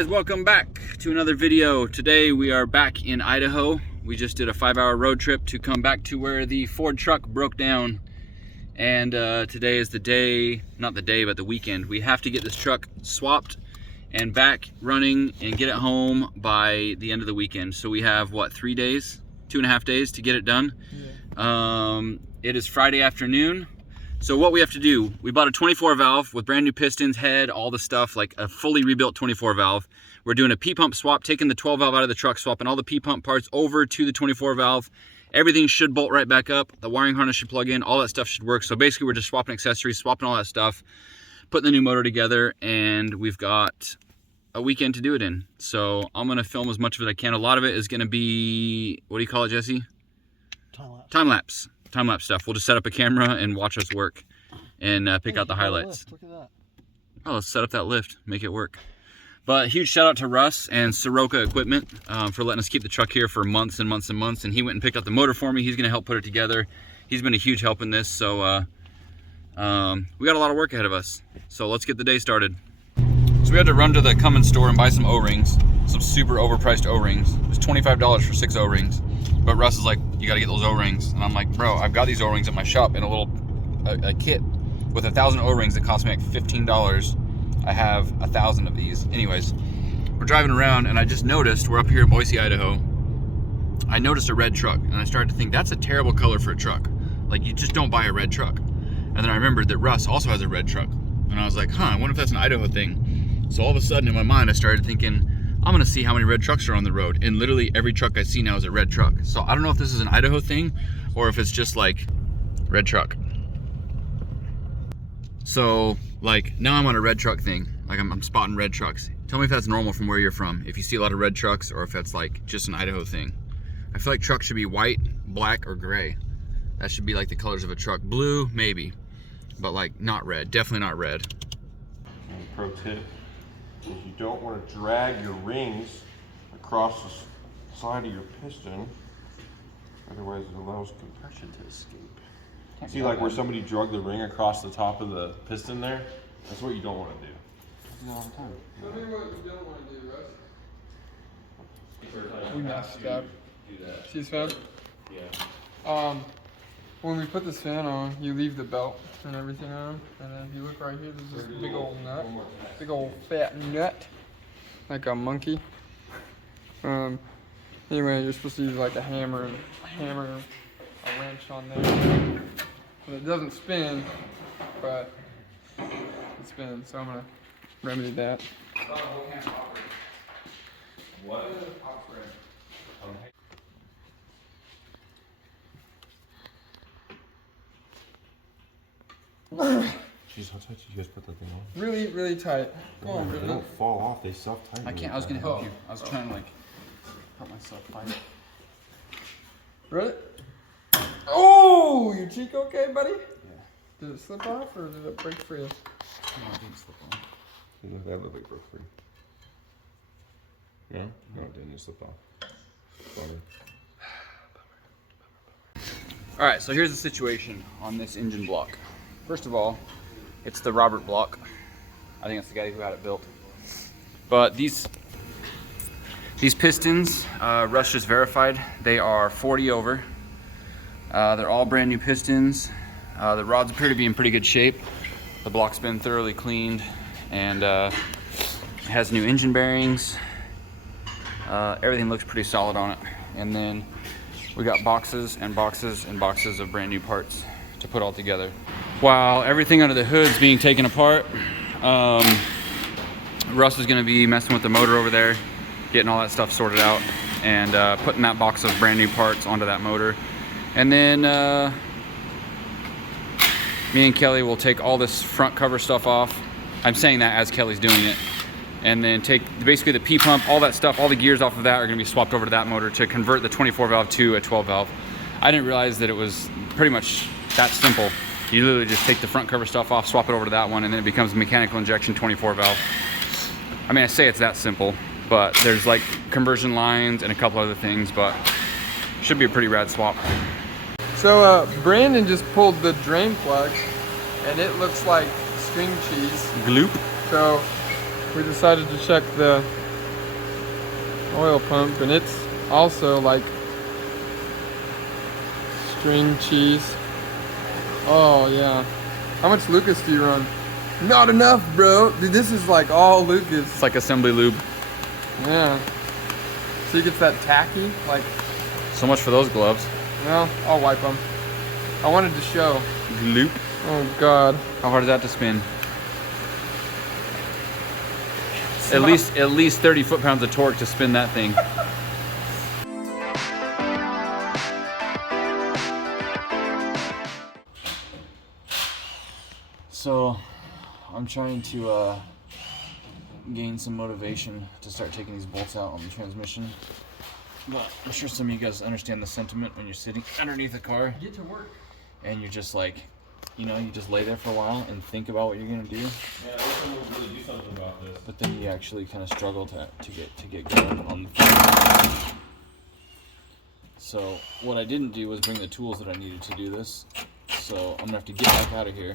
guys, welcome back to another video. Today we are back in Idaho. We just did a 5-hour road trip to come back to where the Ford truck broke down. And today is the day, not the day, but the weekend. We have to get this truck swapped and back running and get it home by the end of the weekend. So we have, what, 3 days? 2.5 days to get it done. Yeah. It is Friday afternoon. So what we have to do, we bought a 24 valve with brand new pistons, head, all the stuff, like a fully rebuilt 24 valve. We're doing a P-pump swap, taking the 12 valve out of the truck, swapping all the P-pump parts over to the 24 valve. Everything should bolt right back up. The wiring harness should plug in, all that stuff should work. So basically we're just swapping accessories, swapping all that stuff, putting the new motor together, and we've got a weekend to do it in. So I'm gonna film as much of it I can. A lot of it is gonna be, what do you call it, Jesse? Time-lapse. Time-lapse stuff. We'll just set up a camera and watch us work and pick out the highlights. Look at that. Oh, let's set up that lift, make it work. But huge shout out to Russ and Soroka Equipment for letting us keep the truck here for months and months and months. And he went and picked up the motor for me. He's gonna help put it together. He's been a huge help in this. So we got a lot of work ahead of us. So let's get the day started. So we had to run to the Cummins store and buy some O-rings, some super overpriced O-rings. It was $25 for 6 O-rings. But Russ is like, you gotta get those O-rings. And I'm like, bro, I've got these O-rings at my shop in a little a kit with 1,000 O-rings that cost me like $15. I have 1,000 of these. Anyways, we're driving around and I just noticed, we're up here in Boise, Idaho. I noticed a red truck and I started to think, that's a terrible color for a truck. Like, you just don't buy a red truck. And then I remembered that Russ also has a red truck. And I was like, I wonder if that's an Idaho thing. So all of a sudden in my mind, I started thinking, I'm gonna see how many red trucks are on the road. And literally every truck I see now is a red truck. So I don't know if this is an Idaho thing or if it's just like red truck. So like now I'm on a red truck thing. Like I'm spotting red trucks. Tell me if that's normal from where you're from. If you see a lot of red trucks or if that's like just an Idaho thing. I feel like trucks should be white, black, or gray. That should be like the colors of a truck. Blue, maybe, but like not red, definitely not red. And pro tip is you don't want to drag your rings across the side of your piston, otherwise it allows compression to escape. See, like where somebody drug the ring across the top of the piston there? That's what you don't want to do. I do that all the time. Tell me what you don't want to do, Russ. We messed up. See this fan? Yeah. When we put this fan on, you leave the belt and everything on, and then if you look right here, there's this big old nut, big old fat nut, like a monkey. Anyway, you're supposed to use like a hammer, a wrench on there. And it doesn't spin, but it spins, so I'm gonna remedy that. What? Jeez, how tight did you guys put that thing on? Really, really tight. Come on, They Brendan. don't fall off, they self-tighten. I can't, I was gonna help you. I was trying to like help myself find it. Ready? Oh, your cheek okay, buddy? Yeah. Did it slip off or did it break free? No, it didn't slip on. That looked like broke free. No? No, it didn't, it slipped off. Bummer. All right, so here's the situation on this engine block. First of all, it's the Robert block. I think it's the guy who had it built. But these pistons, Russ just verified, they are 40 over. They're all brand new pistons. The rods appear to be in pretty good shape. The block's been thoroughly cleaned and it has new engine bearings. Everything looks pretty solid on it. And then we got boxes and boxes and boxes of brand new parts to put all together. While everything under the hood's being taken apart, Russ is gonna be messing with the motor over there, getting all that stuff sorted out, and putting that box of brand new parts onto that motor. And then me and Kelly will take all this front cover stuff off. I'm saying that as Kelly's doing it. And then take basically the P-pump, all that stuff, all the gears off of that are gonna be swapped over to that motor to convert the 24 valve to a 12 valve. I didn't realize that it was pretty much that simple. You literally just take the front cover stuff off, swap it over to that one, and then it becomes a mechanical injection 24 valve. I mean, I say it's that simple, but there's like conversion lines and a couple other things, but should be a pretty rad swap. So Brandon just pulled the drain plug, and it looks like string cheese. Gloop. So we decided to check the oil pump, and it's also like string cheese. Oh yeah. How much Lucas do you run? Not enough, bro. Dude, this is like all Lucas. It's like assembly lube. Yeah. So he gets that tacky, like. So much for those gloves. Well, I'll wipe them. I wanted to show. Loop. Oh God. How hard is that to spin? At least 30 foot-pounds of torque to spin that thing. So, I'm trying to gain some motivation to start taking these bolts out on the transmission. But I'm sure some of you guys understand the sentiment when you're sitting underneath a car. Get to work. And you're just like, you know, you just lay there for a while and think about what you're gonna do. Yeah, someone will really do something about this. But then you actually kind of struggle to get going on the thing. So what I didn't do was bring the tools that I needed to do this. So I'm gonna have to get back out of here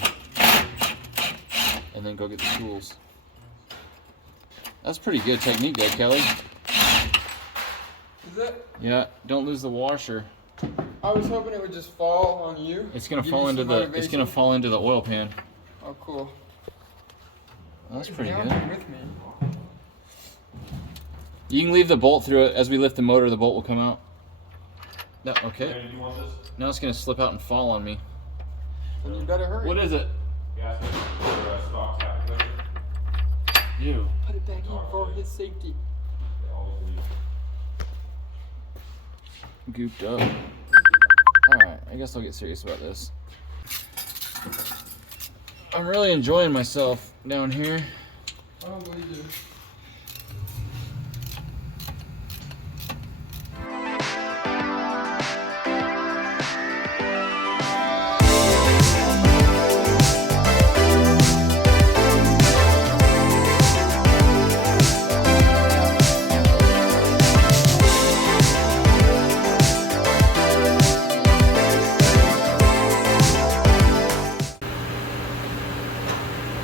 and then go get the tools. That's pretty good technique there, Kelly. Is it? Yeah, don't lose the washer. I was hoping it would just fall on you. It's gonna Give fall you into some the motivation. oil pan. Oh, cool. That's pretty Down good. with me. You can leave the bolt through it. As we lift the motor, the bolt will come out. No, okay. Do you want this? Now it's gonna slip out and fall on me. Then you better hurry. What is it? Yeah, it's for stock calculator. You. Put it back in for his safety. They always leave. Gooped up. Alright, I guess I'll get serious about this. I'm really enjoying myself down here. I don't believe you.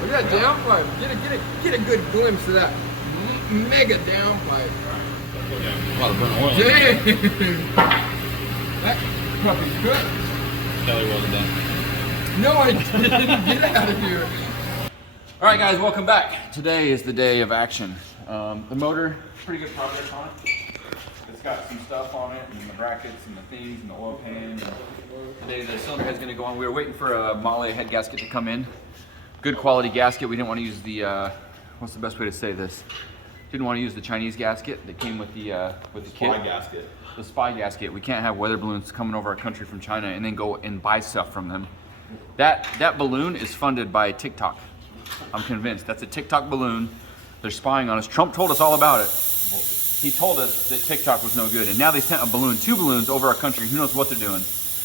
Look at that downpipe. Get a good glimpse of that mega downpipe. A lot of burnt oil. Dang! That puppy's good. Kelly wasn't done. No, I didn't. Get out of here. Alright guys, welcome back. Today is the day of action. The motor, pretty good progress on it. It's got some stuff on it, and the brackets, and the things, and the oil pan. And today the cylinder head's gonna go on. We were waiting for a Mahle head gasket to come in. Good quality gasket. We didn't want to use the, what's the best way to say this? Didn't want to use the Chinese gasket that came with the kit. Spy gasket. The spy gasket. We can't have weather balloons coming over our country from China and then go and buy stuff from them. That balloon is funded by TikTok. I'm convinced. That's a TikTok balloon. They're spying on us. Trump told us all about it. He told us that TikTok was no good, and now they sent a balloon, 2 balloons over our country. Who knows what they're doing?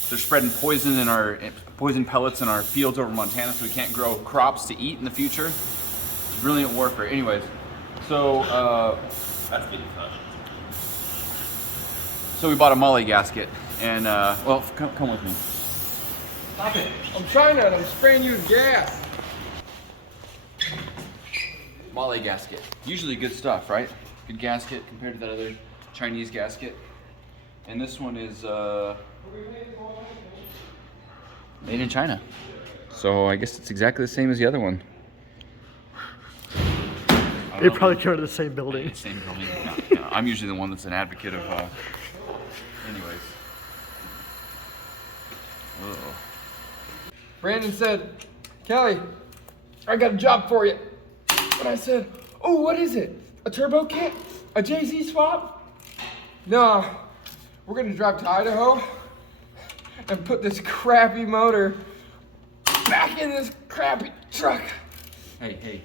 They're spreading poison pellets in our fields over Montana, so we can't grow crops to eat in the future. It's brilliant warfare. Anyways, so That's getting touched. so we bought a Mahle gasket, and well, come with me. Stop it. I'm trying to. I'm spraying you with gas. Mahle gasket. Usually good stuff, right? Good gasket compared to that other Chinese gasket. And this one is made in China. So I guess it's exactly the same as the other one. They probably come to the same building. Same building. Yeah. I'm usually the one that's an advocate of. Anyways. Uh-oh. Brandon said, Kelly, I got a job for you. And I said, oh, what is it? A turbo kit? A JZ swap? No, we're gonna drive to Idaho and put this crappy motor back in this crappy truck. Hey.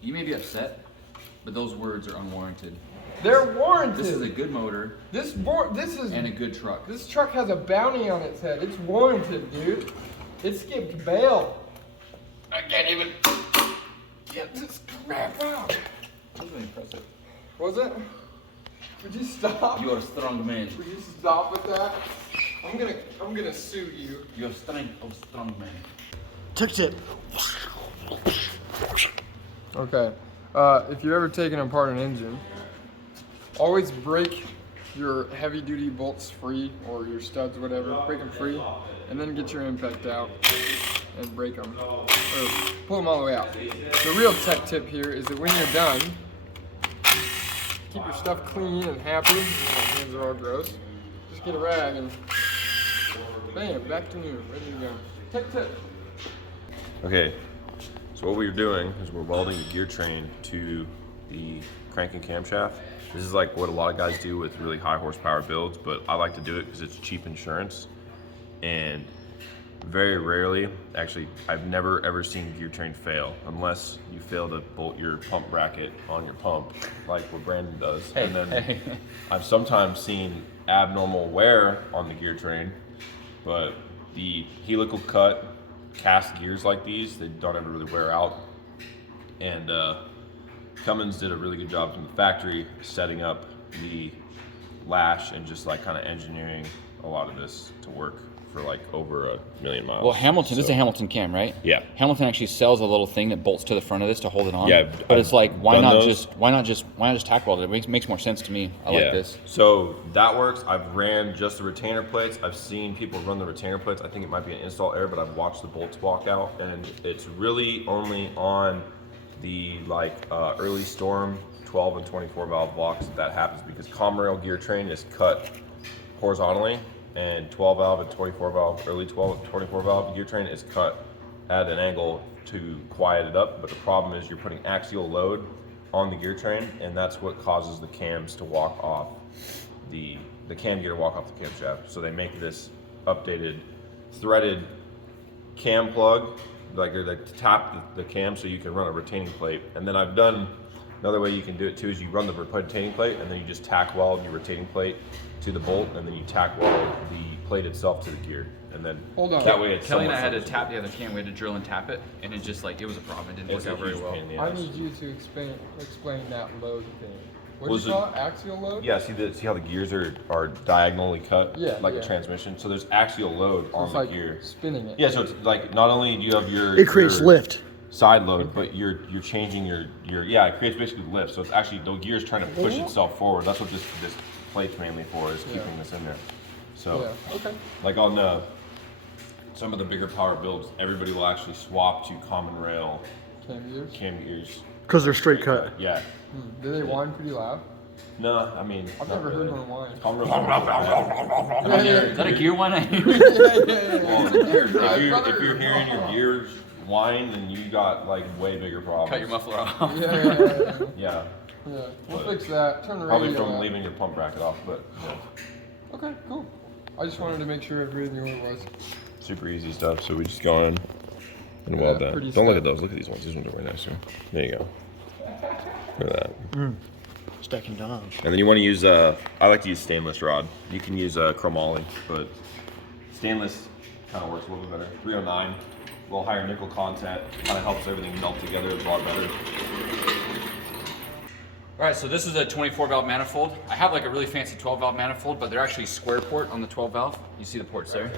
You may be upset, but those words are unwarranted. They're warranted. This is a good motor This is and a good truck. This truck has a bounty on its head. It's warranted, dude. It skipped bail. I can't even get this crap out. That was really impressive. Was it? Would you stop? You're a strong man. Would you stop with that? I'm gonna sue you. You're strength of strong man. Took tip. Okay. If you're ever taking apart an engine, always break your heavy duty bolts free, or your studs, whatever, break them free, and then get your impact out and break them, or pull them all the way out. The real tech tip here is that when you're done, keep your stuff clean and happy. My hands are all gross. Just get a rag and bam, back to new, ready to go. Tech tip. Okay, so what we're doing is we're welding the gear train to the crank and camshaft. This is like what a lot of guys do with really high horsepower builds, but I like to do it because it's cheap insurance. And very rarely, actually, I've never ever seen gear train fail unless you fail to bolt your pump bracket on your pump, like what Brandon does. And then I've sometimes seen abnormal wear on the gear train, but the helical cut cast gears like these, they don't ever really wear out. And Cummins did a really good job from the factory setting up the lash and just like kind of engineering a lot of this to work for like over 1 million miles. Well, Hamilton, So- this is a Hamilton cam, right? Yeah. Hamilton actually sells a little thing that bolts to the front of this to hold it on. Yeah, but it's like, why done not those. just tack weld it? It makes more sense to me. I like this. So that works. I've ran just the retainer plates. I've seen people run the retainer plates. I think it might be an install error, but I've watched the bolts walk out, and it's really only on the early storm 12 and 24 valve blocks that happens, because common rail gear train is cut horizontally, and 12 valve and 24 valve, early 12 and 24 valve gear train is cut at an angle to quiet it up. But the problem is you're putting axial load on the gear train, and that's what causes the cams to walk off the cam gear to walk off the camshaft. So they make this updated threaded cam plug, like to tap the cam so you can run a retaining plate. And then I've done another way you can do it too, is you run the retaining plate and then you just tack weld your retaining plate to the bolt, and then you tack weld the plate itself to the gear, and then Hold on. that way it's Kelly and I had to somewhat tap the other cam. We had to drill and tap it, and it just like, it was a problem. It didn't It's work a out very huge well. pain in the I ass. need you to explain that load thing. What Was do you it- call it? Axial load? Yeah, see how the gears are diagonally cut, Yeah, like yeah. a transmission. So there's axial load on It's the like gear. spinning it. Yeah, so it's like not only do you have your It creates your lift. side load, but you're changing your it creates basically lift. So it's actually the gear's trying to push itself forward. That's what this plate's mainly for, is keeping this in there. So Yeah. Okay. like on some of the bigger power builds, everybody will actually swap to common rail Cam gears. cam gears. Because they're straight cut. Yeah. Do they whine pretty loud? No, I mean I've not never really. heard one whine. Common rail. Is that a gear one? Yeah. If you're hearing your gears whine, then you got like way bigger problems. Cut your muffler off. Yeah. Yeah, We'll fix that. Turn the probably radio from off. leaving your pump bracket off, but yeah. Okay, cool. I just wanted to make sure everybody knew what it was. Super easy stuff. So we just go in and weld that. pretty Don't look stuff. at those. Look at these ones. These ones are way nicer. There you go. Look at that. Stacking down. And then you want to use I like to use stainless rod. You can use chromoly, but stainless kind of works a little bit better. 309, a little higher nickel content, kind of helps everything melt together a lot better. All right, so this is a 24 valve manifold. I have like a really fancy 12 valve manifold, but they're actually square port on the 12 valve. You see the ports there?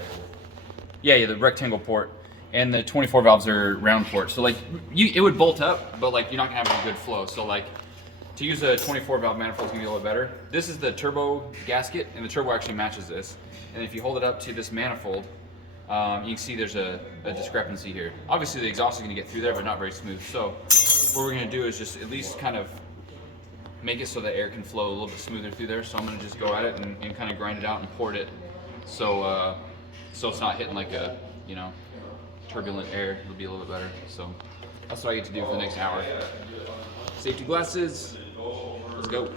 Yeah, the rectangle port. And the 24 valves are round port. So like, it would bolt up, but like you're not gonna have a good flow. So like, to use a 24 valve manifold is gonna be a little bit better. This is the turbo gasket, and the turbo actually matches this. And if you hold it up to this manifold, you can see there's a discrepancy here. Obviously the exhaust is gonna get through there, but not very smooth. So what we're gonna do is just at least kind of make it so the air can flow a little bit smoother through there. So I'm gonna just go at it and kind of grind it out and port it, so so it's not hitting like a turbulent air. It'll be a little bit better. So that's what I get to do for the next hour. Safety glasses. Let's go.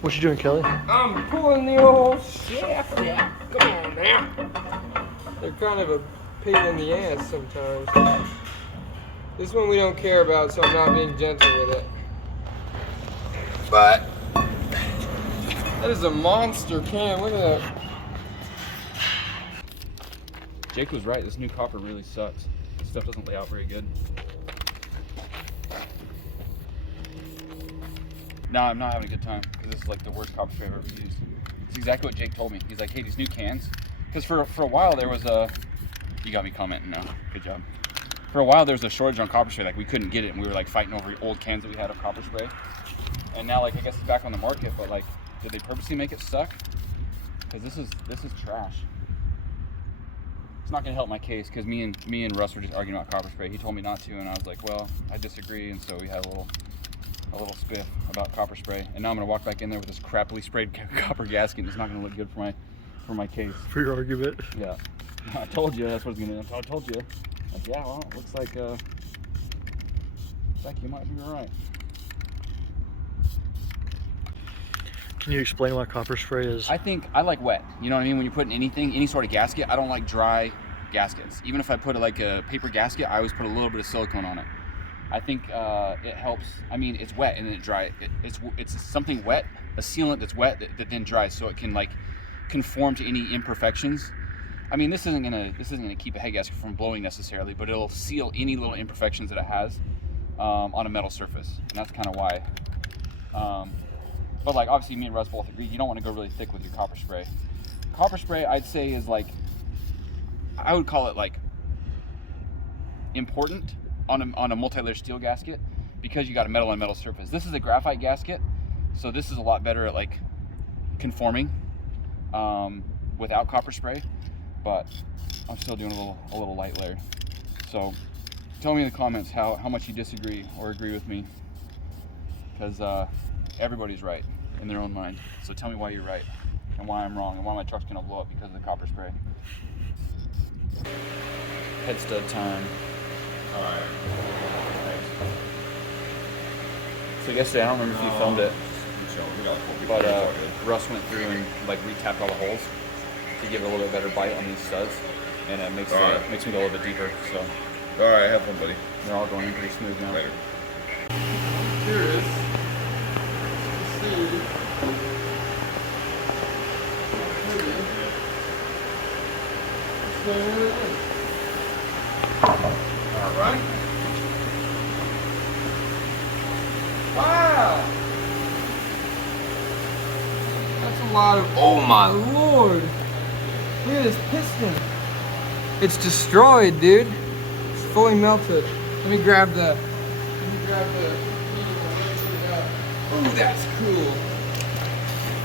What you doing, Kelly? I'm pulling the old shaft out. Come on now. They're kind of a pain in the ass sometimes. This one we don't care about, so I'm not being gentle with it. But that is a monster cam. Look at that. Jake was right. This new copper really sucks. This stuff doesn't lay out very good. No, I'm not having a good time because this is like the worst copper spray I've ever used. It's exactly what Jake told me. He's like, hey, these new cans, because for a while there was a You got me commenting now. Good job. For a while, there was a shortage on copper spray. Like, we couldn't get it, and we were like fighting over old cans that we had of copper spray. And now, like, I guess it's back on the market. But like, did they purposely make it suck? Because this is trash. It's not gonna help my case because me and Russ were just arguing about copper spray. He told me not to, and I was like, well, I disagree, and so we had a little spiff about copper spray. And now I'm gonna walk back in there with this crappily sprayed copper gasket, and it's not gonna look good for my case. For your argument. Yeah, I told you that's what it's gonna do. I told you. Like, yeah, well, it looks like you might be right. Can you explain why copper spray is? I think I like wet. You know what I mean? When you put in anything, any sort of gasket, I don't like dry gaskets. Even if I put like a paper gasket, I always put a little bit of silicone on it. I think it helps. I mean, it's wet and then it dries. It's something wet, a sealant that's wet that then dries, so it can like conform to any imperfections. I mean, this isn't gonna keep a head gasket from blowing necessarily, but it'll seal any little imperfections that it has on a metal surface, and that's kind of why. But like, obviously, me and Russ both agree you don't want to go really thick with your copper spray. Copper spray, I'd say, is like, I would call it like important on a multi-layer steel gasket because you got a metal on metal surface. This is a graphite gasket, so this is a lot better at like conforming without copper spray. But I'm still doing a little light layer. So tell me in the comments how much you disagree or agree with me, because everybody's right in their own mind. So tell me why you're right and why I'm wrong and why my truck's gonna blow up because of the copper spray. Head stud time. All right. So yesterday, I don't remember if you filmed it, but Russ went through and like retapped all the holes to give it a little bit better bite on these studs, and it makes me go a little bit deeper. So All right, have fun, buddy. they're all going in pretty smooth now. Later. Curious to see all right. Wow. That's a lot of, oh my lord. Look at this piston. It's destroyed, dude. It's fully melted. Let me grab the oh, that's cool.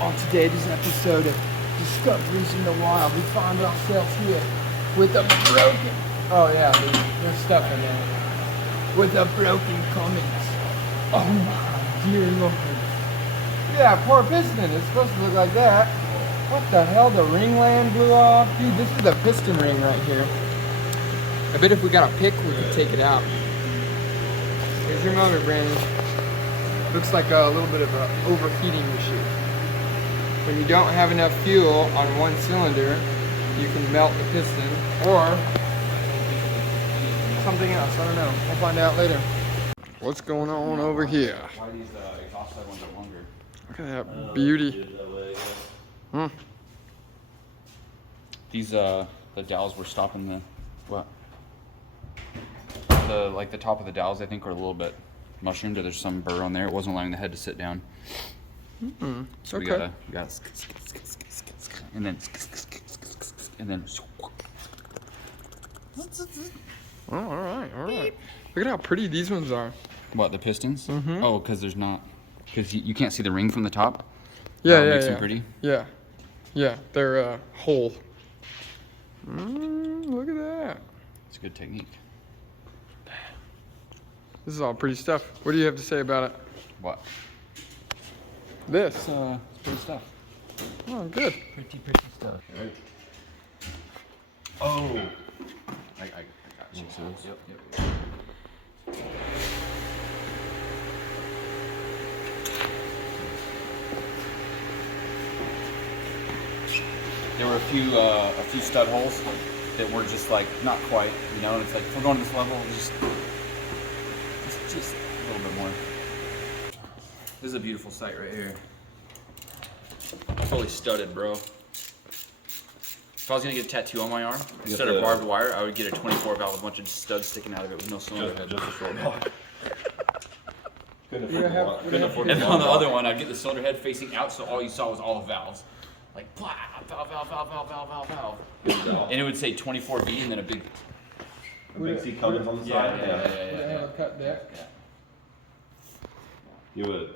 On today's episode of Discoveries in the Wild, we find ourselves here with a broken, oh yeah, there's stuff in there. With a broken Cummins. Oh my dear lord. Look at that poor piston. It's supposed to look like that. What the hell? The ring land blew off? Dude, this is the piston ring right here. I bet if we got a pick, we could take it out. Here's your motor, Brandon. Looks like a little bit of an overheating issue. When you don't have enough fuel on one cylinder, you can melt the piston or something else. I don't know. We'll find out later. What's going on over here? Why these exhaust side ones are longer? Look at that beauty. Hmm. These the dowels were stopping the what? The top of the dowels I think are a little bit mushroomed, or there's some burr on there. It wasn't allowing the head to sit down. Mm-hmm. So Okay. we gotta and then Oh, all right. Look at how pretty these ones are. what, the pistons? Mhm. Oh, because there's not, because you can't see the ring from the top. Yeah, That yeah, makes yeah. them pretty. Yeah, they're whole. Look at that. It's a good technique. This is all pretty stuff. What do you have to say about it? What? This. It's pretty stuff. Oh, good. Pretty stuff. Oh. I got you. Yep. There were a few stud holes that were just like not quite, you know. And it's like if we're going to this level, just a little bit more. This is a beautiful sight right here. Fully studded, bro. If I was gonna get a tattoo on my arm, instead of barbed wire, I would get a 24 valve, a bunch of studs sticking out of it with no cylinder head. Just a short one. Couldn't Yeah, afford have- one. And then on the other one, I'd get the cylinder head facing out, so all you saw was all the valves. like valve. And it would say 24V and then a big. A big C Cummins on the side? Would it have a cut deck? Yeah. You would.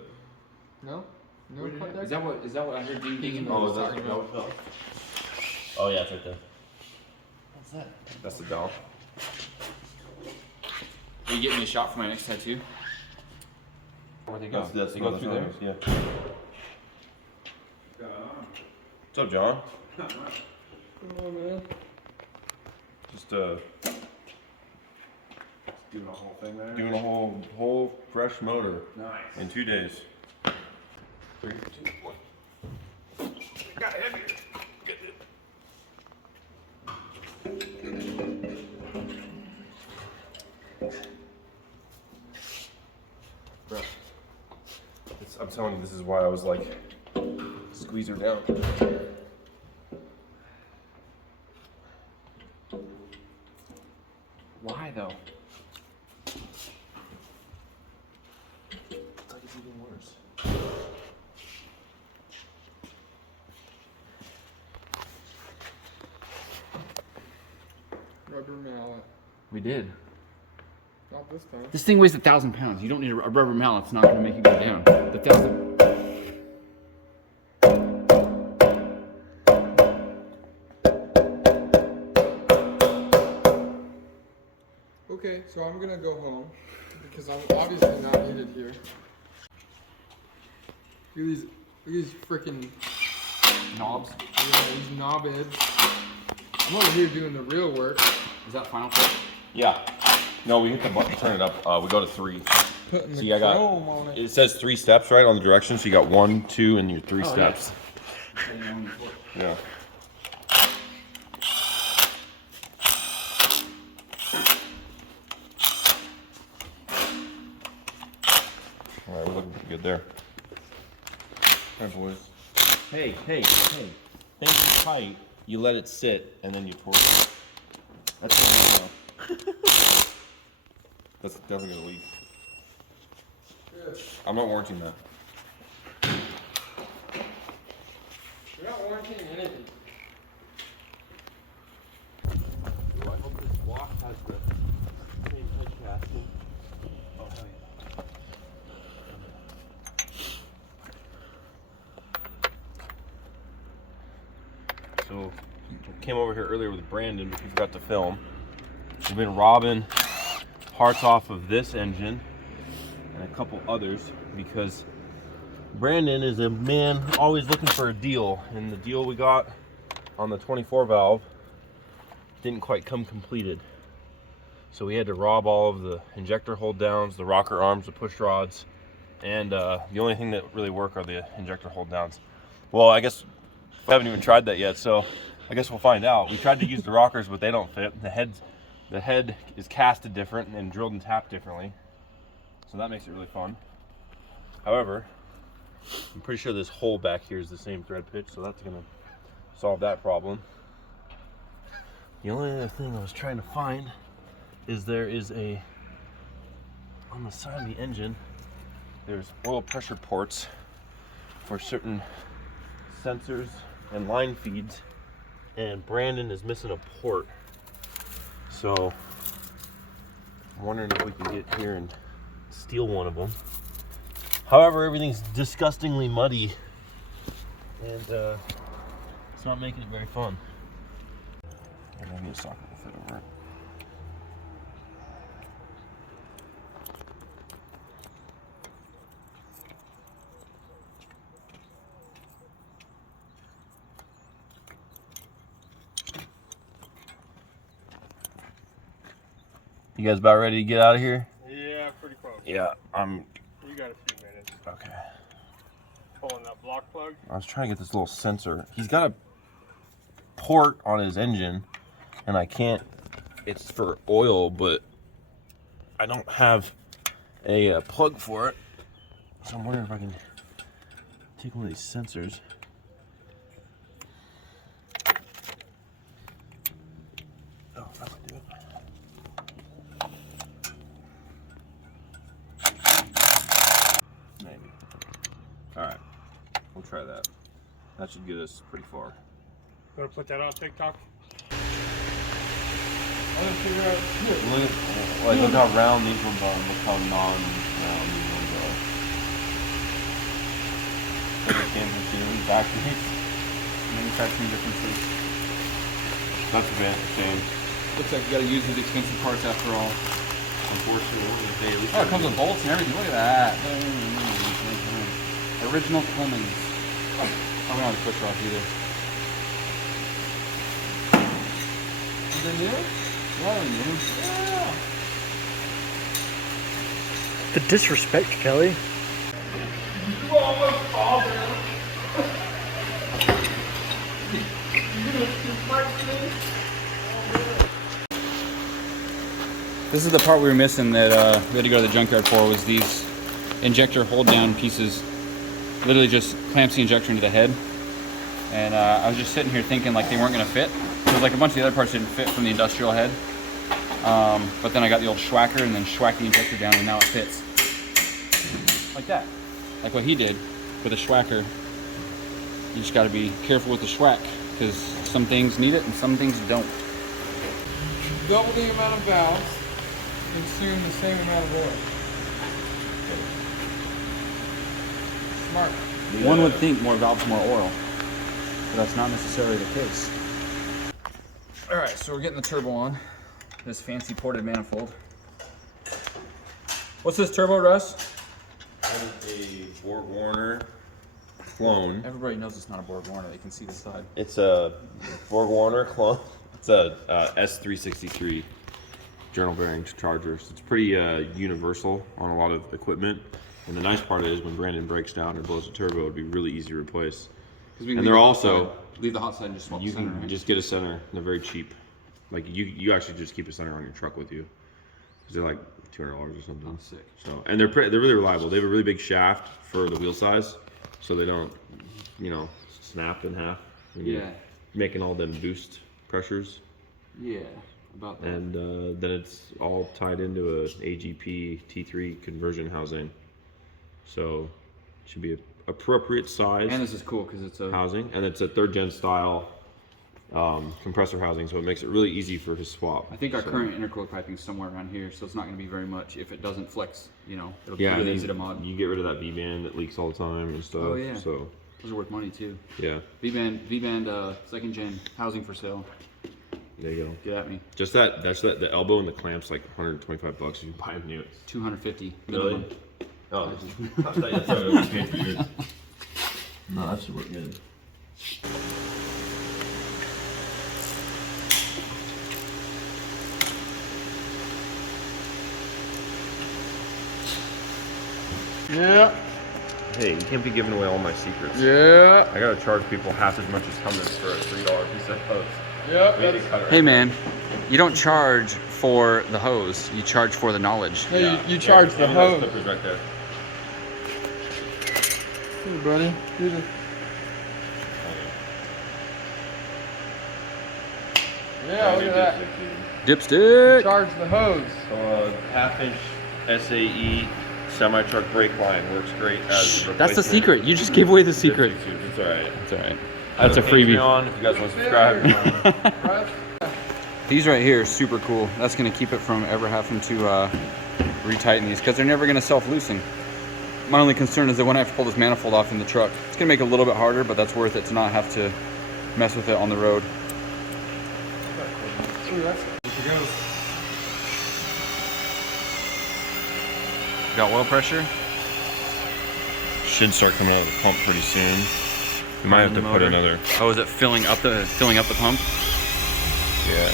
No? No cut deck? Is that what I heard Dean digging? Oh, is that the bell? Oh yeah, it's right there. What's that? That's the bell. Are you getting me a shot for my next tattoo? Where they go? That's they go through there? Yeah. What's up, John? Oh man. Just Doing a whole thing there. doing a whole fresh motor Nice. in 2 days. 3, 2, 1. Got heavier. Bro, I'm telling you, this is why I was like, squeeze her down. Why though? It's like it's even worse. Rubber mallet. We did. Not this time. This thing weighs 1,000 pounds. You don't need a rubber mallet. It's not going to make you go down. The 1,000. Okay, so I'm gonna go home because I'm obviously not needed here. Look at these freaking Knobs. these knobheads. I'm over here doing the real work. Is that final cut? Yeah. No, we hit the button, turn it up. We go to 3. Putting See, the I got- chrome on it. It says 3 steps, right, on the directions. So you got 1, 2, and your 3 steps. Yeah. All right, we're looking pretty good there. All right, boys. Hey. Things are tight. You let it sit, and then you torque it. That's what I know. That's definitely gonna leak. Good. I'm not warranting that. You're not warranting anything. I hope this block has the same head casting. Oh, hell yeah. So, came over here earlier with Brandon, but we forgot to film. We've been robbing parts off of this engine and a couple others because Brandon is a man always looking for a deal, and the deal we got on the 24 valve didn't quite come completed. So we had to rob all of the injector hold downs, the rocker arms, the push rods, and the only thing that really work are the injector hold downs. Well, I guess we haven't even tried that yet, so I guess we'll find out. We tried to use the rockers, but they don't fit. The head is casted different and drilled and tapped differently, so that makes it really fun. However, I'm pretty sure this hole back here is the same thread pitch, so that's gonna solve that problem. The only other thing I was trying to find is there is on the side of the engine, there's oil pressure ports for certain sensors and line feeds, and Brandon is missing a port. So I'm wondering if we can get here and steal one of them. However, everything's disgustingly muddy, and it's not making it very fun. Maybe a socket will fit over it. You guys about ready to get out of here? Yeah, pretty close. Yeah, You got a few minutes. okay. Pulling that block plug. I was trying to get this little sensor. He's got a port on his engine, and I can't. It's for oil, but I don't have a plug for it. So I'm wondering if I can take one of these sensors. Oh, that might do it. Maybe. All right, we'll try that. That should get us pretty far. Gonna put that on TikTok? Look how round these ones are. Look how non-round these ones are. Manufacturing differences. That's a bit same. Looks like you gotta use these expensive parts after all. Unfortunately, Oh, it comes with bolts and everything. Look at that. Original Cummins. Oh, I don't have a push rod either. Is it new? Yeah, new. Yeah. The disrespect, Kelly. You almost fall down. This is the part we were missing that we had to go to the junkyard for, was these injector hold down pieces. Literally just clamps the injector into the head. And I was just sitting here thinking like they weren't gonna fit. Because like a bunch of the other parts didn't fit from the industrial head. But then I got the old schwacker and then schwacked the injector down and now it fits. Like that. Like what he did with a schwacker. You just gotta be careful with the schwack because some things need it and some things don't. Double the amount of valves, consume the same amount of oil. Smart. One would think more valves, more oil, but that's not necessarily the case. All right, so we're getting the turbo on this fancy ported manifold. What's this turbo, Russ? That is a BorgWarner clone. Everybody knows it's not a BorgWarner. They can see the side. It's a BorgWarner clone. It's a S363 journal bearing charger. So it's pretty universal on a lot of equipment. And the nice part is when Brandon breaks down or blows a turbo, it'd be really easy to replace. And they're also leave the hot side and just swap you the center, can right? just get a center. They're very cheap. Like you actually just keep a center on your truck with you because they're like $200 or something. Oh, sick. So and they're really reliable. They have a really big shaft for the wheel size, so they don't snap in half. When you're making all them boost pressures. Yeah, about that. And then it's all tied into a AGP T3 conversion housing. So it should be an appropriate size. And this is cool because it's a housing, and it's a 3rd gen style compressor housing, so it makes it really easy for his swap. I think our current intercooler piping is somewhere around here, so it's not going to be very much. If it doesn't flex, it'll be really easy to mod. You get rid of that V-band that leaks all the time and stuff. Oh yeah. So those are worth money too. yeah. V-band 2nd gen housing for sale. There you go. Get at me. Just the elbow and the clamps like $125 if you buy them new. 250. Really? minimum. Oh, that's what we paid for yours. No, that should work good. Yeah. Hey, you can't be giving away all my secrets. Yeah. I gotta charge people half as much as Cummins for a $3 piece of hose. Yeah. Hey man, you don't charge for the hose. You charge for the knowledge. Hey, you charge the hose. Clippers right there. Hey, buddy. Do the... Yeah, look at that. Dipstick. Charge the hose. So a 1/2 inch SAE semi-truck brake line works great as a That's the replacement. secret. You just gave away the secret. It's alright. It's alright. That's a freebie. Patreon, if you guys want to subscribe. Right? These right here are super cool. That's gonna keep it from ever having to retighten these because they're never gonna self-loosen. My only concern is that when I have to pull this manifold off in the truck, it's gonna make it a little bit harder, but that's worth it to not have to mess with it on the road. Ooh, that's... There goes. Got oil pressure? Should start coming out of the pump pretty soon. We might have to put another. Oh, is it filling up the pump? Yeah.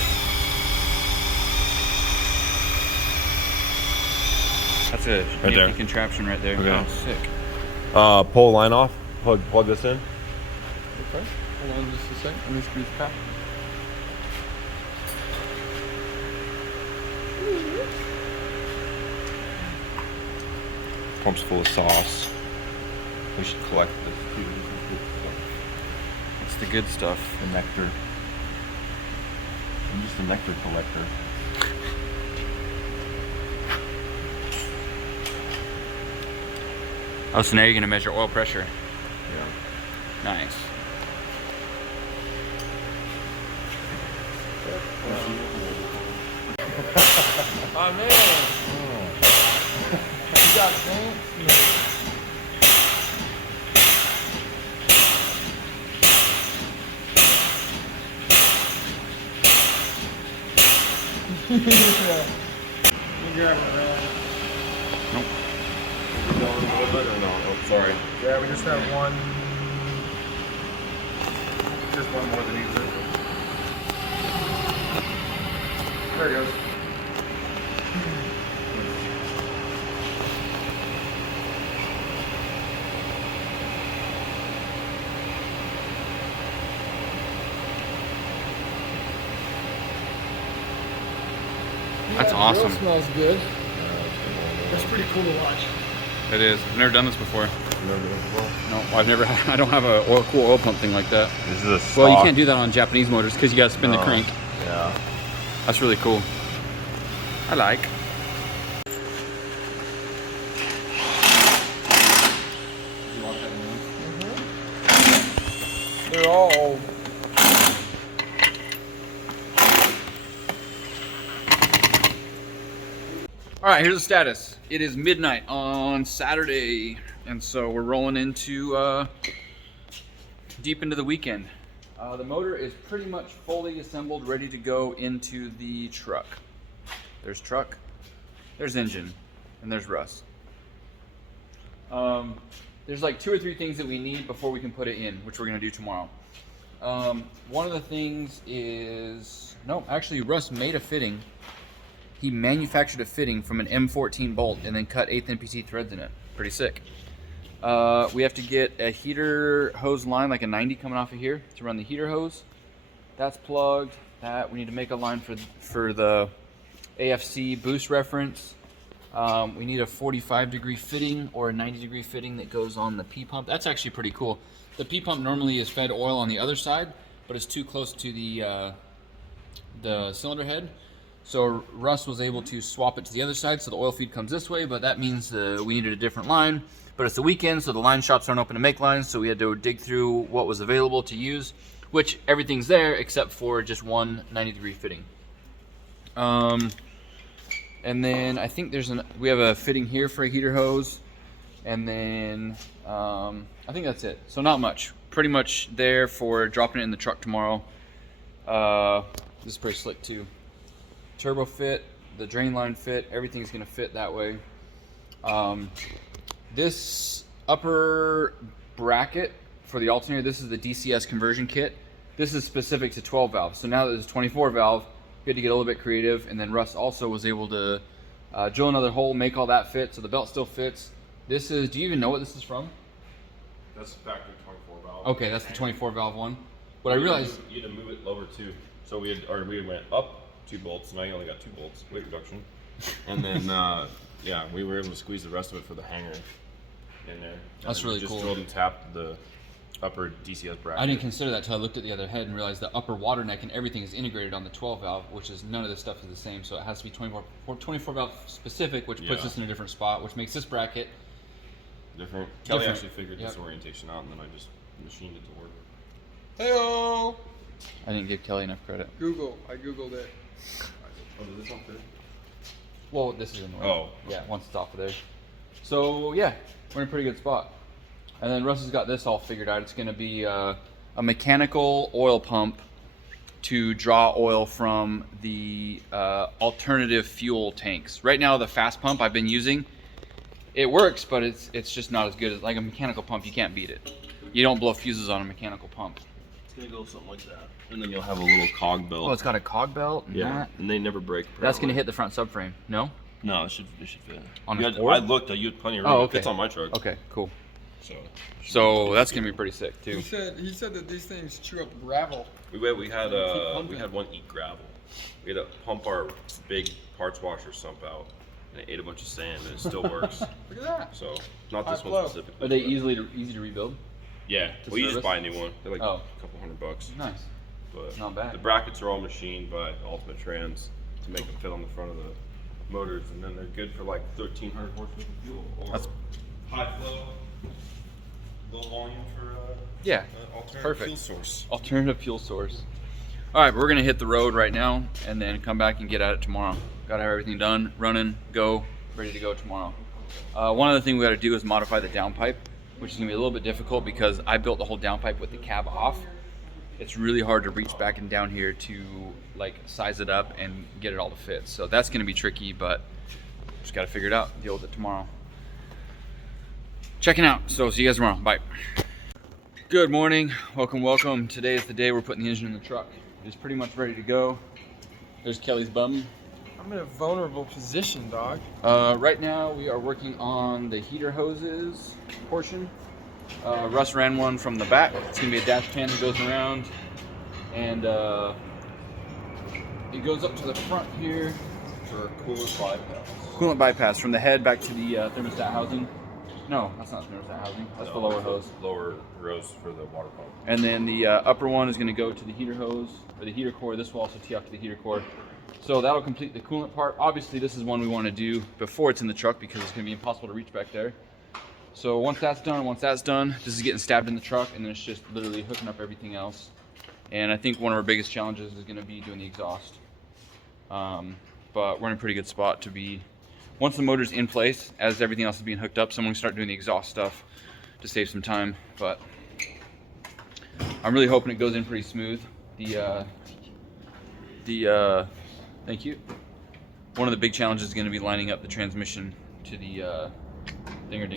That's a Right there. nifty contraption right there. Okay. Oh, sick. Pull line off. Plug this in. Okay. Hold on just a second. Let me squeeze back. Pump's full of sauce. We should collect this too. It's the good stuff. The nectar. I'm just a nectar collector. Oh, so now you're gonna measure oil pressure. Yeah. Nice. Oh man. You got pants? Yeah. You grab it, man. We're going a little bit or no? Oh, sorry. Yeah, we just have one. Just one more than usual. There it goes. That's Yeah, awesome. Grill smells good. That's pretty cool to watch. It is. I've never done this before. Remember this well? No, I've never. I don't have a cool oil pump thing like that. This is a stock. Well, you can't do that on Japanese motors because you got to spin the crank. Yeah. That's really cool. I like. They're all old. All right, here's the status. It is midnight on Saturday, and so we're rolling into deep into the weekend. The motor is pretty much fully assembled, ready to go into the truck. There's truck, there's engine, and there's Russ. There's like 2 or 3 things that we need before we can put it in, which we're gonna do tomorrow. One of the things is, no, actually Russ made a fitting. He manufactured a fitting from an M14 bolt and then cut 1/8 NPT threads in it. Pretty sick. We have to get a heater hose line, like a 90 coming off of here to run the heater hose. That's plugged. That we need to make a line for the AFC boost reference. We need a 45-degree fitting or a 90-degree fitting that goes on the P-pump. That's actually pretty cool. The P-pump normally is fed oil on the other side, but it's too close to the cylinder head. So Russ was able to swap it to the other side, so the oil feed comes this way, but that means we needed a different line. But it's the weekend, so the line shops aren't open to make lines, so we had to dig through what was available to use, which everything's there except for just one 90-degree fitting. And then I think we have a fitting here for a heater hose, and then I think that's it. So not much. Pretty much there for dropping it in the truck tomorrow. This is pretty slick too. Turbo fit, the drain line fit, everything's gonna fit that way. This upper bracket for the alternator, this is the DCS conversion kit. This is specific to 12 valve. So now that it's 24 valve, we had to get a little bit creative, and then Russ also was able to drill another hole, make all that fit, so the belt still fits. This is, do you even know what this is from? That's factory 24 valve. Okay, that's the 24 valve one. What I realized, You had to move it lower too. So we went up 2 bolts. Now you only got 2 bolts. Weight reduction. And then yeah, we were able to squeeze the rest of it for the hanger in there. That's really cool. Just drilled and tapped the upper DCS bracket. I didn't consider that until I looked at the other head and realized the upper water neck and everything is integrated on the 12 valve, which is none of this stuff is the same. So it has to be 24 valve specific, which puts us in a different spot, which makes this bracket different. Kelly different. actually figured this orientation out, and then I just machined it to work. Heyo! I didn't give Kelly enough credit. I googled it. Oh, does this one fit? Well, this is annoying. Oh. Yeah, once it's off of there. So yeah, we're in a pretty good spot. And then Russ has got this all figured out. It's going to be a mechanical oil pump to draw oil from the alternative fuel tanks. Right now, the fast pump I've been using, it works, but it's just not as good as like a mechanical pump. You can't beat it. You don't blow fuses on a mechanical pump. It's gonna go something like that, and then you'll have a little cog belt. Oh, it's got a cog belt. And yeah, that. and they never break. That's going to hit the front subframe. No. No, it should fit. On You a had- Ford? I looked. You had plenty of room. Oh, It okay. fits on my truck. Okay, cool. So that's going to be pretty sick too. He said that these things chew up gravel. we had one eat gravel. We had to pump our big parts washer sump out, and it ate a bunch of sand, and it still works. Look at that. So not High this flow. one specifically. Are they but- easy to rebuild? Yeah, to well, you just service? buy a new one. They're like Oh. a couple $100. Nice. But Not bad. The brackets are all machined by Ultimate Trans to make them fit on the front of the motors, and then they're good for like 1,300 horsepower fuel or That's- high flow, low volume for Yeah. alternative Perfect. fuel source. Alternative fuel source. All right, but we're gonna hit the road right now and then come back and get at it tomorrow. Gotta have everything done, running, go, ready to go tomorrow. One other thing we gotta do is modify the downpipe, which is gonna be a little bit difficult because I built the whole downpipe with the cab off. It's really hard to reach back and down here to like size it up and get it all to fit. So that's gonna be tricky, but just gotta figure it out, deal with it tomorrow. Checking out, so see you guys tomorrow, bye. Good morning, welcome, welcome. Today is the day we're putting the engine in the truck. It's pretty much ready to go. There's Kelly's bum. I'm in a vulnerable position, dog. Right now we are working on the heater hoses portion. Russ ran one from the back. It's gonna be a dash pan that goes around, and it goes up to the front here For coolant bypass. coolant bypass from the head back to the thermostat housing. No, that's not thermostat housing. That's the lower hose. Lower hose for the water pump. And then the upper one is going to go to the heater hose or the heater core. This will also tee off to the heater core. So that'll complete the coolant part. Obviously, this is one we want to do before it's in the truck because it's going to be impossible to reach back there. So once that's done, this is getting stabbed in the truck, and then it's just literally hooking up everything else. And I think one of our biggest challenges is going to be doing the exhaust. But we're in a pretty good spot to be. Once the motor's in place, as everything else is being hooked up, someone can start doing the exhaust stuff to save some time. But I'm really hoping it goes in pretty smooth. Thank you. One of the big challenges is going to be lining up the transmission to the dinger.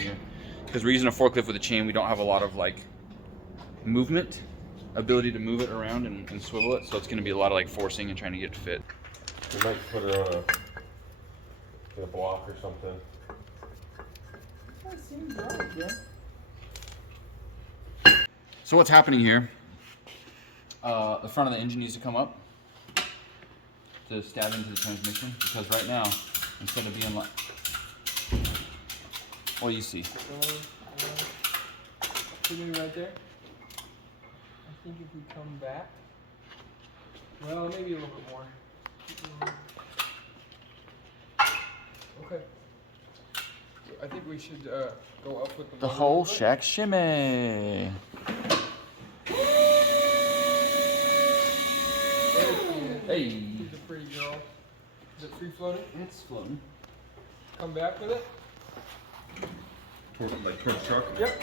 Because we're using a forklift with a chain, we don't have a lot of like movement, ability to move it around and swivel it. So it's going to be a lot of like forcing and trying to get it to fit. You might put it on a block or something. That seems right, yeah. So what's happening here? The front of the engine needs to come up to stab into the transmission, because right now, instead of being like, well, you see. See me right there? I think if we come back, well, maybe a little bit more. Okay. I think we should go up with The motor whole a little bit. shack shimmy. Hey. She's a pretty girl. Is it free floating? It's floating. Come back with it? Toward the truck? Yep.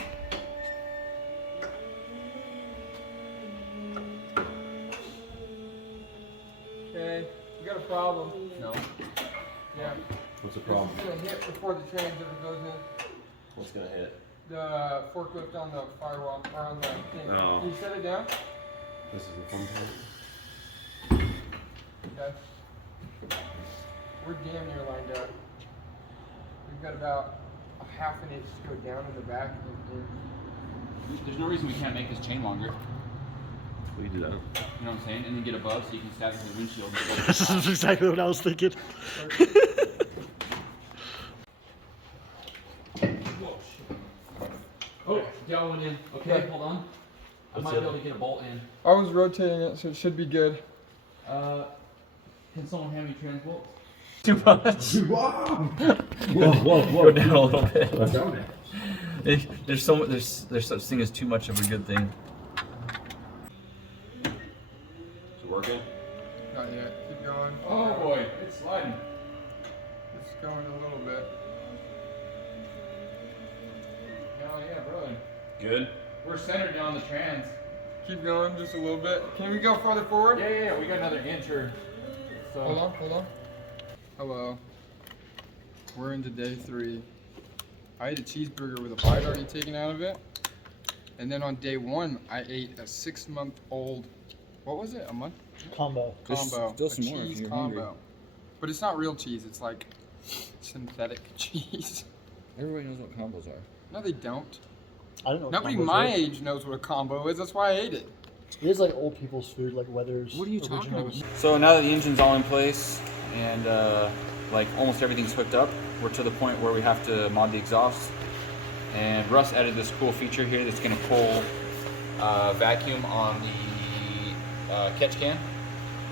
Okay, we got a problem. No. Yeah. What's the This problem? is gonna hit before the transmitter goes in. What's gonna hit? The forklift on the firewall, or on the thing. Oh. Can you set it down? This is the fun part. Okay. We're damn near lined up. We've got about a half an inch to go down in the back. There's no reason we can't make this chain longer. We do that. You know what I'm saying? And then get above so you can stab into the windshield. This is exactly what I was thinking. Oh, y'all went in. Okay, hold on. I might be able to get a bolt in. I was rotating it, so it should be good. Can someone hand me trans bolts? Too much. Whoa. Go down a little bit. What's down there? There's such thing as too much of a good thing. Is it working? Not yet. Keep going. Oh boy, it's sliding. It's going a little bit. Hell yeah, brother. Good. We're centered down the trans. Keep going just a little bit. Can we go farther forward? Yeah. We got another inch or so. Hold on. Hello. We're into day 3. I ate a cheeseburger with a bite already taken out of it. And then on day 1, I ate a 6-month-old, what was it? A month? Combo. Combo. still some a more if cheese you're combo. hungry. But it's not real cheese. It's like synthetic cheese. Everybody knows what combos are. No, they don't. I don't know. what Nobody combos my are. age knows what a combo is. That's why I ate it. It is like old people's food, like Weather's. What are you talking Originals. about? So now that the engine's all in place and like almost everything's hooked up, we're to the point where we have to mod the exhaust. And Russ added this cool feature here that's going to pull vacuum on the catch can.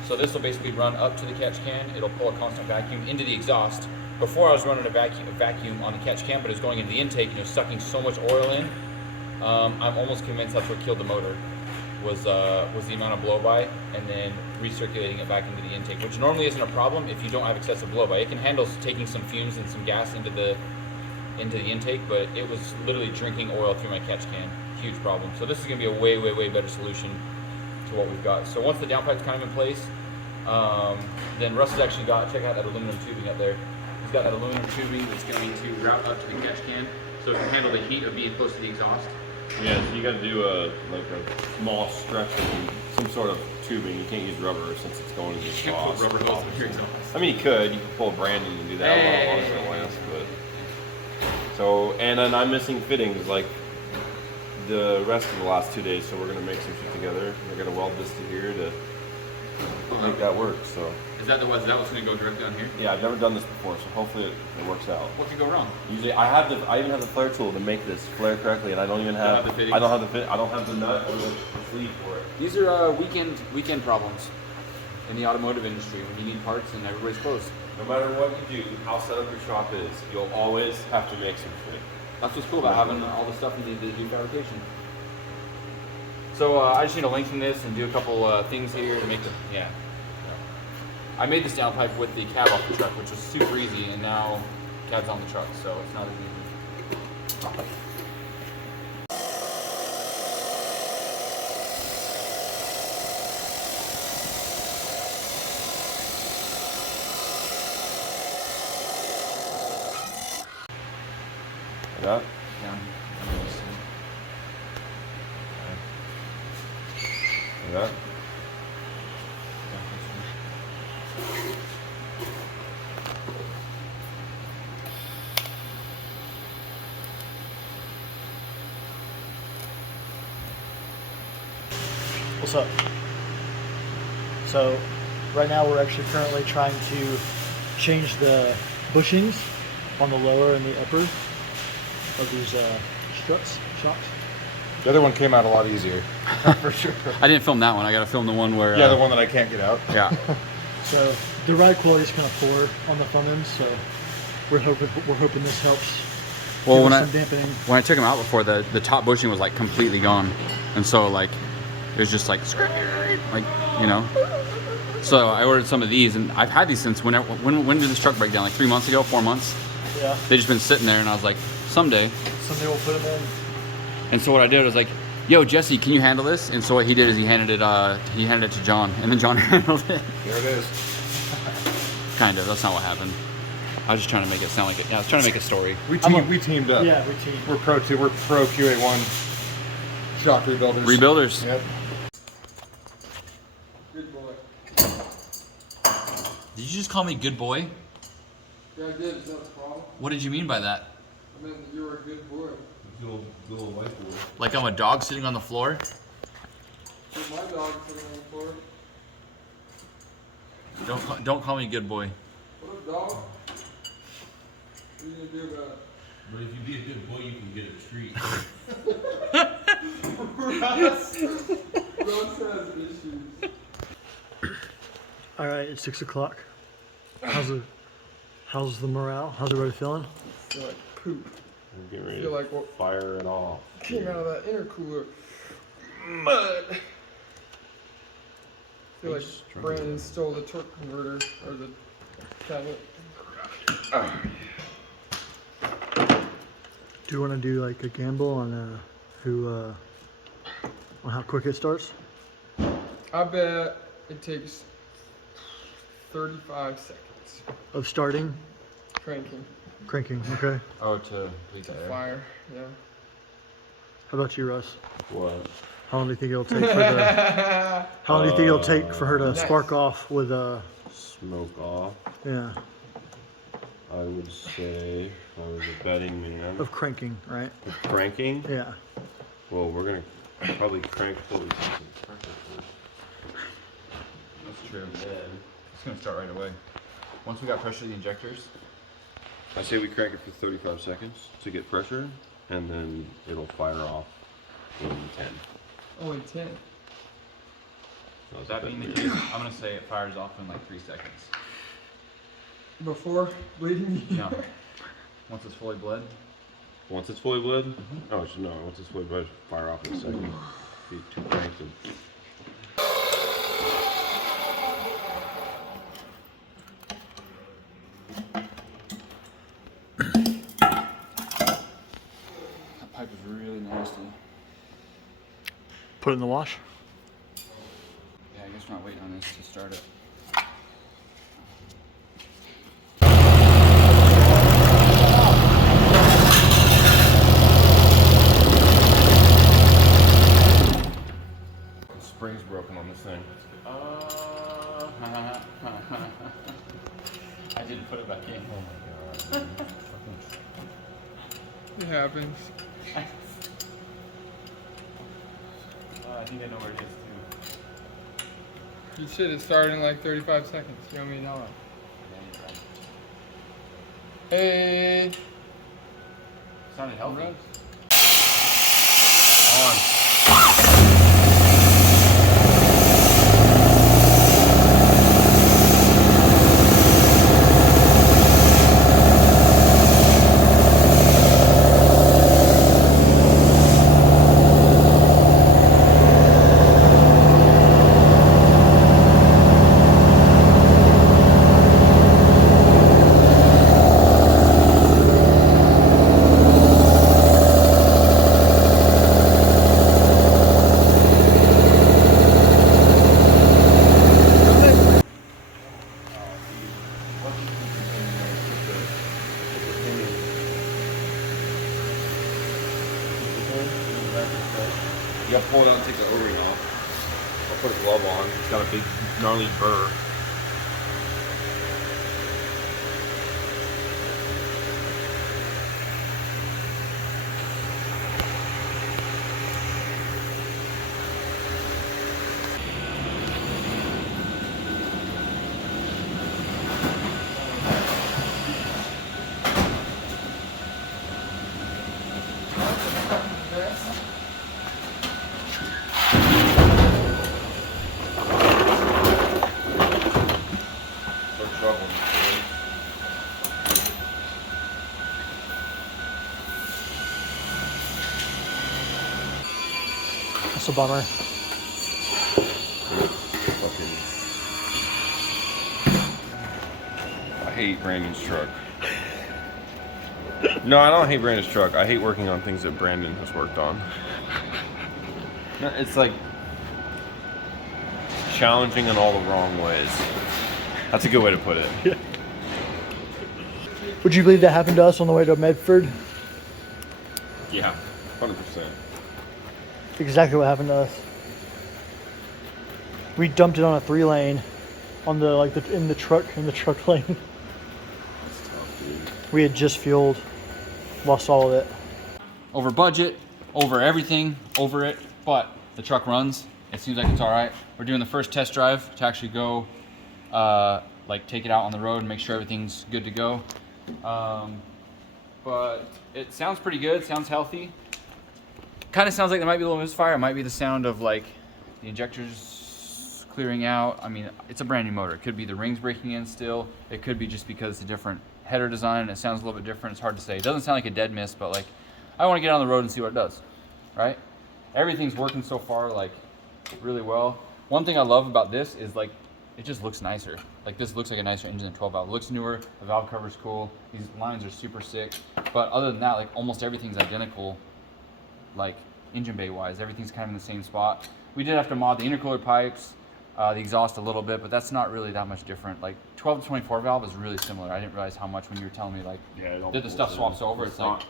So this will basically run up to the catch can. It'll pull a constant vacuum into the exhaust. Before I was running a vacuum on the catch can, but it's going into the intake and it was sucking so much oil in. I'm almost convinced that's what killed the motor. was the amount of blow-by, and then recirculating it back into the intake, which normally isn't a problem if you don't have excessive blow-by. It can handle taking some fumes and some gas into the intake, but it was literally drinking oil through my catch can. Huge problem. So this is going to be a way, way, way better solution to what we've got. So once the downpipe's kind of in place, then Russ has actually got, check out that aluminum tubing up there. He's got that aluminum tubing that's going to route up to the catch can, so it can handle the heat of being close to the exhaust. Yeah, so you got to do a small stretch of some sort of tubing. You can't use rubber since it's going to the exhaust. Rubber hose in your exhaust. I mean, you could pull a brand and do that. Hey. A lot longer than it lasts, but. So, and then I'm missing fittings like the rest of the last 2 days, so we're gonna make some shit together. We're gonna weld this to here to make that work. So. Is that what's going to go directly on here? Yeah, I've never done this before, so hopefully it works out. What could go wrong? Usually, I even have the flare tool to make this flare correctly, and I don't even have. The fittings? I don't have the fit. I don't have the nut or the sleeve for it. These are weekend problems in the automotive industry when you need parts and everybody's closed. No matter what you do, how set up your shop is, you'll always have to make some shit. That's what's cool about having all the stuff you need to do fabrication. So I just need to lengthen this and do a couple things here to make the, yeah. I made this downpipe with the cab off the truck, which was super easy, and now cab's on the truck, so it's not as easy. Yeah. Yeah. Yeah. What's up? So right now we're actually currently trying to change the bushings on the lower and the upper of these shocks. The other one came out a lot easier, for sure. I didn't film that one. I got to film the one where. Yeah, the one that I can't get out. Yeah. So the ride quality is kind of poor on the front end, so we're hoping this helps. Well, give when us some dampening. when I took them out before, the top bushing was like completely gone, and so like it was just like you know. So I ordered some of these, and I've had these since when did this truck break down? Like 3 months ago, 4 months. Yeah. They just been sitting there, and I was like, someday. Someday we'll put them in. And so what I did was like, yo, Jesse, can you handle this? And so what he did is he handed it to John, and then John handled it. There it is. Kind of. That's not what happened. I was just trying to make it sound like it. Yeah, I was trying to make a story. We teamed up. Yeah, we teamed. We're pro QA1 shock rebuilders. Rebuilders. Yep. Good boy. Did you just call me good boy? Yeah, I did. Is that a problem? What did you mean by that? I meant that you were a good boy. Little white boy. Like I'm a dog sitting on the floor? Here's my dog sitting on the floor. Don't call me good boy. What up, dog? What are you gonna do about it? But if you be a good boy, you can get a treat. Russ has issues. All right, it's 6 o'clock. How's the morale? How's everybody feeling? I feel like poop. I'm getting ready Feel to like what fire it off. came out of that intercooler. Mud. I feel like Brandon stole the torque converter or the tablet. Do you want to do like a gamble on on how quick it starts? I bet it takes 35 seconds. Of starting, Cranking. okay. Oh, to bleed that air. Fire. Yeah. How about you, Russ? What? How long do you think it'll take for the? How long do you think it'll take for her to Nice. spark off with Smoke off. yeah, I would say, if I was a betting man. of cranking, right? Cranking? Yeah. Well, we're gonna probably crank till we see some pressure first. That's true. It's gonna start right away. Once we got pressure to the injectors. I say we crank it for 35 seconds to get pressure, and then it'll fire off in 10. Oh, in 10. So Does that being the case, I'm gonna say it fires off in like 3 seconds. Before bleeding? No. Once it's fully bled. Once it's fully bled? Oh, no, once it's fully bled, fire off in a second. Be 2 cranks and Put it in the wash. Yeah, I guess we're not waiting on this to start it. The spring's broken on this thing. I didn't put it back in. Oh my god. It happens. I think I know where it is too. You should have started in like 35 seconds. You want me to know it? Hey. Sounded healthy. Russ. On. You gotta pull it out and take the O-ring off. I'll put a glove on. It's got a big gnarly burr. No trouble. That's a bummer. I hate Brandon's truck. No, I don't hate Brandon's truck. I hate working on things that Brandon has worked on. No, it's like challenging in all the wrong ways. That's a good way to put it. Would you believe that happened to us on the way to Medford? Yeah, 100%. Exactly what happened to us. We dumped it on a 3-lane on the in the truck lane. That's tough, dude. We had just fueled, lost all of it. Over budget, over everything, over it, but the truck runs. It seems like it's all right. We're doing the first test drive to actually go, like take it out on the road and make sure everything's good to go. But it sounds pretty good, sounds healthy. Kind of sounds like there might be a little misfire. It might be the sound of like the injectors clearing out. I mean, it's a brand new motor. It could be the rings breaking in still. It could be just because it's a different header design and it sounds a little bit different. It's hard to say. It doesn't sound like a dead miss, but like I want to get on the road and see what it does, right? Everything's working so far like really well. One thing I love about this is like it just looks nicer. Like this looks like a nicer engine than 12 valve. It looks newer. The valve cover's cool. These lines are super sick. But other than that, like almost everything's identical. Like engine bay wise, everything's kind of in the same spot. We did have to mod the intercooler pipes, the exhaust a little bit, but that's not really that much different. Like 12 to 24 valve is really similar. I didn't realize how much when you were telling me like that the stuff swaps over. It's like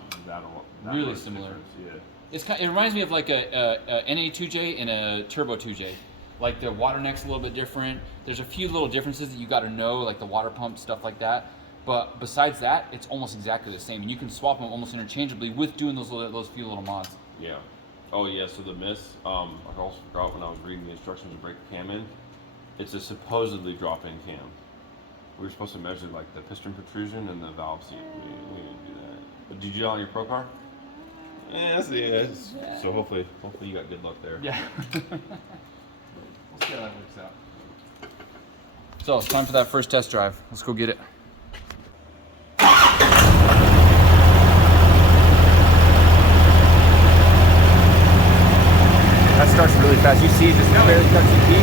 really similar. Yeah. It's kind, it reminds me of like a NA2J and a Turbo 2J. Like the water neck's a little bit different. There's a few little differences that you got to know, like the water pump, stuff like that. But besides that, it's almost exactly the same, and you can swap them almost interchangeably with doing those few little mods. Yeah. Oh yeah. So the miss. I also forgot when I was reading the instructions to break the cam in. It's a supposedly drop-in cam. We were supposed to measure like the piston protrusion and the valve seat. We didn't do that. But did you do that on your pro car? Yeah. So hopefully you got good luck there. Yeah. We'll see how that works out. So it's time for that first test drive. Let's go get it. That starts really fast. You see, just barely touch the key.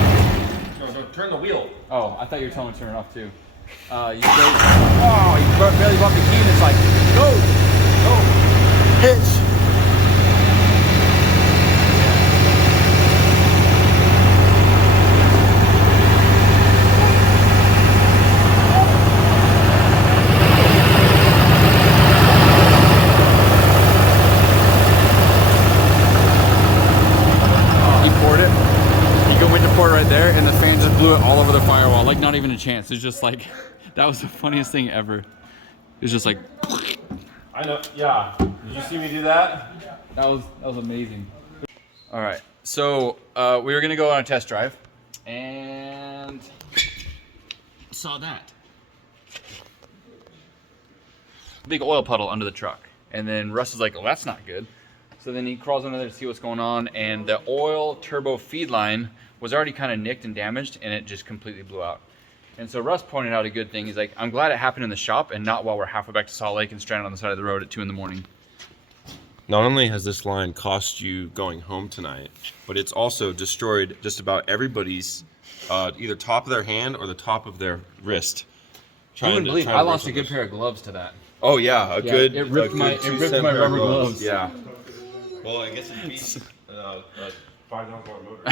No, turn the wheel. Oh, I thought you were telling me to turn it off too. You barely bump the key and it's like, go. Hitch. port right there, and the fan just blew it all over the firewall. Like, not even a chance. It's just like, that was the funniest thing ever. It was just like. I know, yeah. Did you see me do that? That was amazing. All right, so we were gonna go on a test drive, and saw that big oil puddle under the truck. And then Russ is like, "Oh, that's not good." So then he crawls under there to see what's going on, and the oil turbo feed line was already kind of nicked and damaged, and it just completely blew out. And so Russ pointed out a good thing. He's like, "I'm glad it happened in the shop and not while we're halfway back to Salt Lake and stranded on the side of the road at 2 in the morning." Not only has this line cost you going home tonight, but it's also destroyed just about everybody's either top of their hand or the top of their wrist. You wouldn't believe I lost a good pair of gloves to that. Oh yeah, a good. It ripped my rubber gloves. Yeah. Well, I guess it beats $5 motor.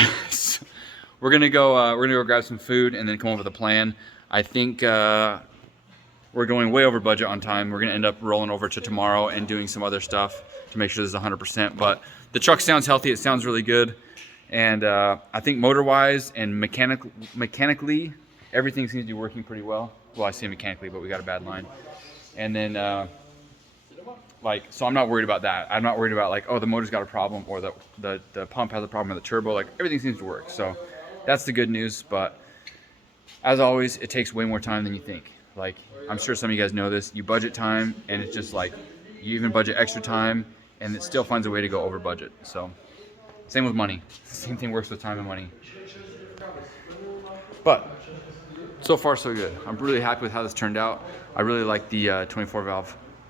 We're gonna go grab some food and then come up with a plan. I think we're going way over budget on time. We're gonna end up rolling over to tomorrow and doing some other stuff to make sure this is 100%. But the truck sounds healthy. It sounds really good, and I think motor-wise and mechanically, everything seems to be working pretty well. Well, I say mechanically, but we got a bad line. And then, so I'm not worried about that. I'm not worried about like, oh, the motor's got a problem or the pump has a problem with the turbo. Like, everything seems to work. So that's the good news. But as always, it takes way more time than you think. Like, I'm sure some of you guys know this. You budget time, and it's just like, you even budget extra time, and it still finds a way to go over budget. So same with money. Same thing works with time and money. But so far, so good. I'm really happy with how this turned out. I really like the 24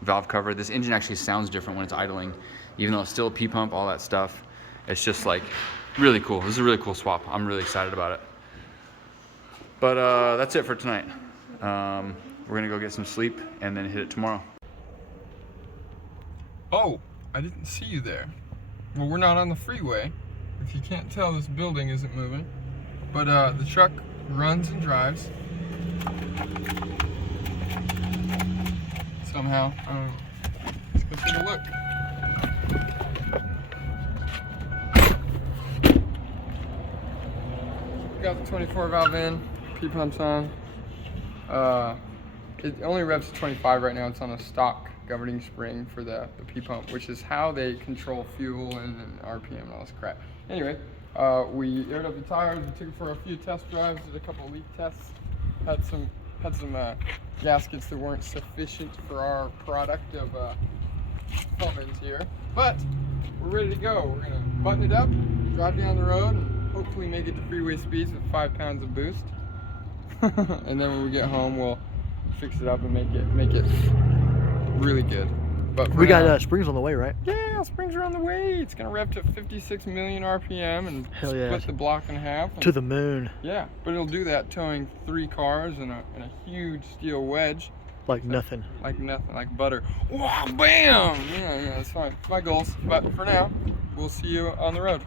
valve cover. This engine actually sounds different when it's idling, even though it's still a P-pump, all that stuff. It's just like really cool. This is a really cool swap. I'm really excited about it. But that's it for tonight. We're gonna go get some sleep and then hit it tomorrow. Oh, I didn't see you there. Well, we're not on the freeway. If you can't tell, this building isn't moving. But the truck runs and drives. Somehow. Let's go take a look. We got the 24 valve in, P-pumps on. It only revs to 25 right now. It's on a stock governing spring for the P-pump, which is how they control fuel and RPM and all this crap. Anyway, we aired up the tires. We took it for a few test drives, did a couple of leak tests. Had some gaskets that weren't sufficient for our product of Cummins here, but we're ready to go. We're gonna button it up, drive down the road, and hopefully make it to freeway speeds with 5 pounds of boost. And then when we get home, we'll fix it up and make it really good. But we got springs on the way, right? Yeah, springs are on the way. It's gonna rev to 56 million RPM and split the block in half. To the moon. Yeah, but it'll do that towing 3 cars and a huge steel wedge. Like nothing. Like nothing, like butter. Wow, bam! Yeah, that's fine. My goals. But for now, we'll see you on the road.